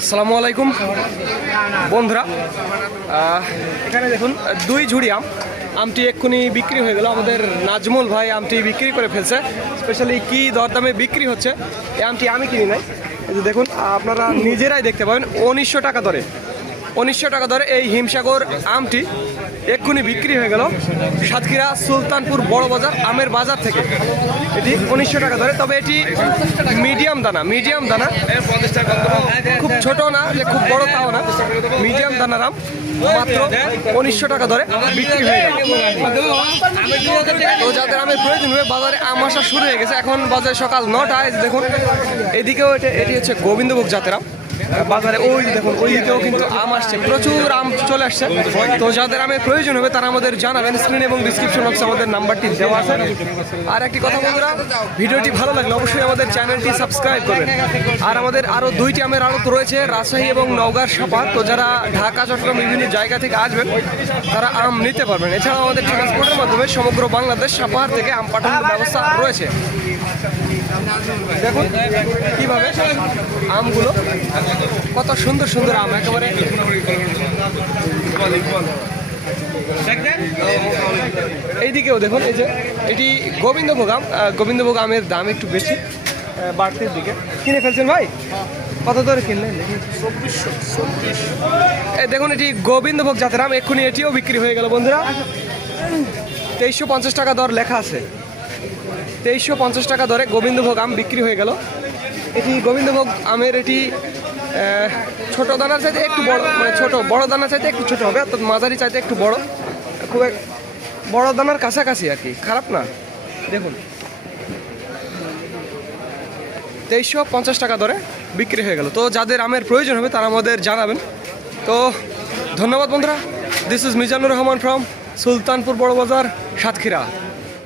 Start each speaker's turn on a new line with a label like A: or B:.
A: আসসালামু আলাইকুম। বন্ধুরা এখানে দেখুন দুই ঝুড়ি আম। আমটি এক্ষুনি বিক্রি হয়ে গেল। আমাদের নাজমুল ভাই আমটি বিক্রি করে ফেলছে। স্পেশালি কি দরদামে বিক্রি হচ্ছে, এই আমটি আমি কিনি নাই। দেখুন, আপনারা নিজেরাই দেখতে পাবেন, উনিশশো টাকা দরে, উনিশশো টাকা দরে এই হিমসাগর আমটি। এক্ষুনি বিক্রি হয়ে গেল সাতক্ষীরা সুলতানপুর বড় বাজার, আমের বাজার থেকে। এটি উনিশশো টাকা ধরে, তবে এটি মিডিয়াম দানা মিডিয়াম দানা। খুব ছোট না, যে খুব বড় তাও না, মিডিয়াম দানার আম মাত্র উনিশশো টাকা ধরে বিক্রি হয়ে গেল। তো যাদের আমের প্রয়োজন হবে, বাজারে আম আসা শুরু হয়ে গেছে। এখন বাজারে সকাল নটায়, দেখুন, এদিকেও এটি হচ্ছে গোবিন্দভোগ জাতের আম। বাজারে ওই দেখুন, ওই দিকেও কিন্তু আম আসছে। প্রচুর আম চলে আসছে। তো যাদের আমের প্রয়োজন হবে, তারা আমাদের জানাবেন। স্ক্রিন এবং ডিসক্রিপশন বক্সে আমাদের নাম্বারটি দেওয়া আছে। আর একটি কথা বন্ধুরা, ভিডিওটি ভালো লাগলে অবশ্যই আমাদের চ্যানেলটি সাবস্ক্রাইব করবেন। আর আমাদের আরও দুইটি আমের আড়ত রয়েছে, রাজশাহী এবং নওগাঁর সাপা তো যারা ঢাকা, চট্টগ্রাম বিভিন্ন জায়গা থেকে আসবেন, তারা আম নিতে পারবেন। এছাড়াও আমাদের ট্রান্সপোর্টের মাধ্যমে সমগ্র বাংলাদেশ সাপাহার থেকে আম পাঠানোর ব্যবস্থা রয়েছে। দেখুন, কীভাবে আমগুলো কত সুন্দর সুন্দর আম, একেবারে। এইদিকেও দেখুন, এই যে, এটি গোবিন্দভোগ আম গোবিন্দভোগ আমের দাম একটু বেশি বাড়তির দিকে। কিনে ফেলছেন ভাই? কত দরে কিনলেন? দেখুন, এটি গোবিন্দভোগ জাতের আম, এক্ষুনি এটিও বিক্রি হয়ে গেল, বন্ধুরা। তেইশশো পঞ্চাশ টাকা দর লেখা আছে। তেইশশো পঞ্চাশ টাকা দরে গোবিন্দভোগ আম বিক্রি হয়ে গেল। এটি গোবিন্দভোগ আমের এটি ছোট দানার চাইতে একটু বড় মানে ছোট, বড় দানার চাইতে একটু ছোট হবে, অর্থাৎ মাঝারি চাইতে একটু বড়। খুব এক বড় দানার কাছাকাছি আর কি, খারাপ না। দেখুন। তেইশশো পঞ্চাশ টাকা দরে বিক্রি হয়ে গেল। তো যাদের আমের প্রয়োজন হবে, তারা আমাদের জানাবেন। তো ধন্যবাদ বন্ধুরা। This is Mizanur Rahman from Sultanpur Boro Bazar, Satkhira.